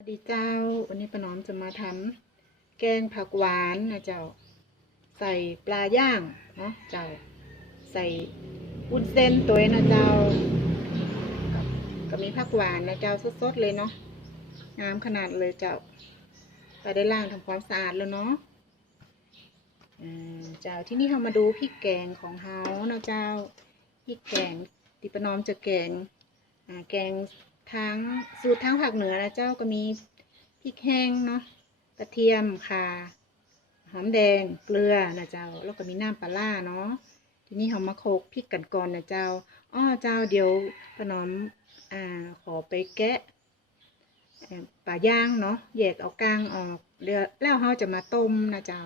สวัสดีเจ้า วันนี้ป้าน้อมจะมาทำแกงผักหวานนะเจ้า ใส่ปลาย่างเนาะเจ้า ใส่วุ้นเส้นตัวนะเจ้า ก็มีผักหวานนะเจ้าสดๆเลยเนาะงามขนาดเลยเจ้าไปได้ล่างทำความสะอาดแล้วเนาะอ่าเจ้าที่นี่เรามาดูพริกแกงของเฮานะเจ้าพริกแกงที่ป้าน้อมจะแกงอ่าแกง ทั้งสูตรทั้งภาคเหนือนะเจ้าก็มีพริกแห้งเนาะกระเทียมข่าหอมแดงเกลือนะเจ้า แล้วก็มีน้ำปลาร้าเนาะทีนี้เรามาโขกพริกกันก่อนนะเจ้าอ้อเจ้าเดี๋ยวป้าน้อมอ่าขอไปแกะปลาย่างเนาะแยกเอากลางออกเดี๋ยวแล้วเราจะมาต้มนะเจ้า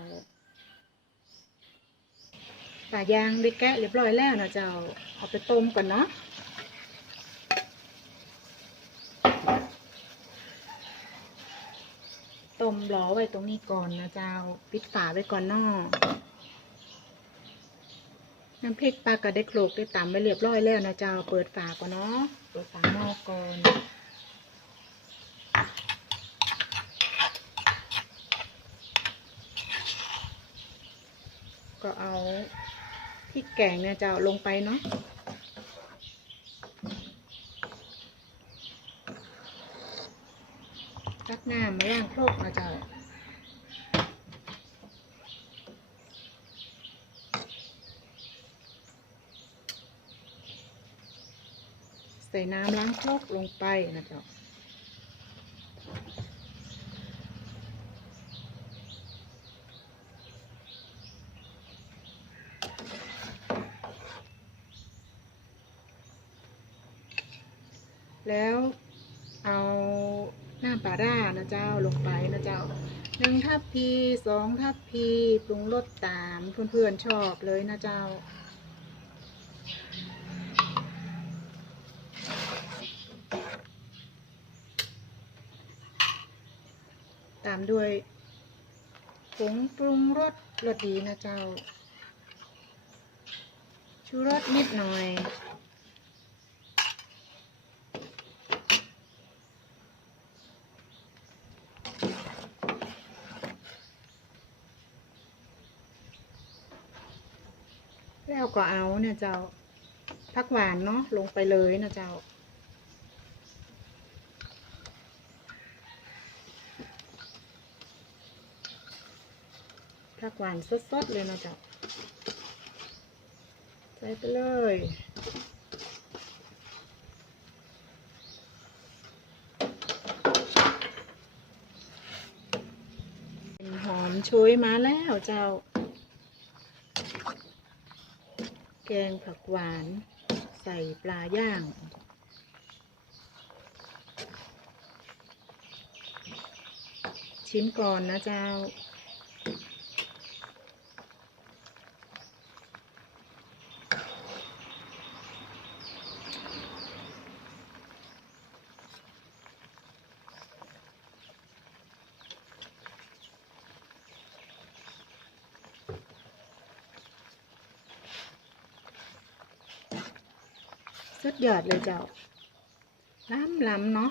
ปลาย่างได้แกะเรียบร้อยแล้วนะเจ้าเอาไปต้มก่อนเนาะ ต้มล้อไว้ตรงนี้ก่อนนะเจ้า ปิดฝาไว้ก่อนนอน้ำพริกปลากระได้โขลกได้ตำไว้เรียบร้อยแล้วนะเจ้า เปิดฝาก่อนเนาะ เปิดฝาหม้อก่อนก็เอาพริกแกงเนี่ยเจ้าลงไปเนาะ ตักน้ำมาย่างโครกนะเจ้าใส่น้ำล้างโครกลงไปนะเจ้าแล้วเอา น้ำปลาร่านะเจ้าลงไปนะเจ้าหนึ่งทัพพีสองทัพพีปรุงรสตามเพื่อนๆชอบเลยนะเจ้าตามด้วยผงปรุงรสรสดีนะเจ้า ชูรสนิดหน่อย ก็เอาเนี่ยเจ้าผักหวานเนาะลงไปเลยนะเจ้า ผักหวานสดๆเลยนะเจ้า ใส่ไปเลยหอมโชยมาแล้วเจ้า แกงผักหวาน ใส่ปลาย่าง ชิมก่อนนะเจ้า สุดยอดเลยเจ้าล้ำล้ำเนาะ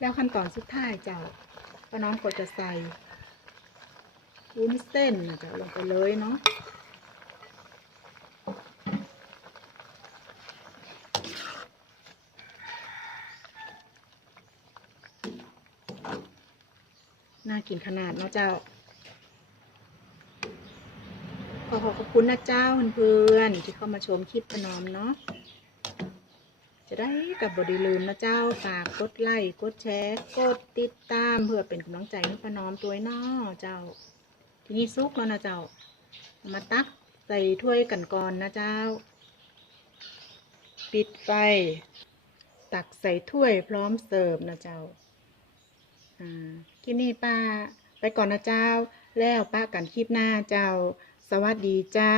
แล้วขั้นตอนสุดท้ายเจ้าป้าน้องก็จะใส่วุ้นเส้นนะเจ้าลงไปเลยเนาะน่ากินขนาดเนาะเจ้า ขอขอบคุณนะเจ้าเพื่อนๆที่เข้ามาชมคลิปประนอมเนาะจะได้กับบดีลืมนะเจ้าฝากกดไลค์กดแชร์กดติดตามเพื่อเป็นกำลังใจให้ประนอมตัวเนาเจ้า ทีนี้ซุกแล้วนะเจ้า มาตักใส่ถ้วยกันก่อนนะเจ้า ปิดไฟ ตักใส่ถ้วยพร้อมเสิร์ฟนะเจ้าอ่าคลิปนี้ป้าไปก่อนนะเจ้า แล้วป้ากันคลิปหน้าเจ้า สวัสดีเจ้า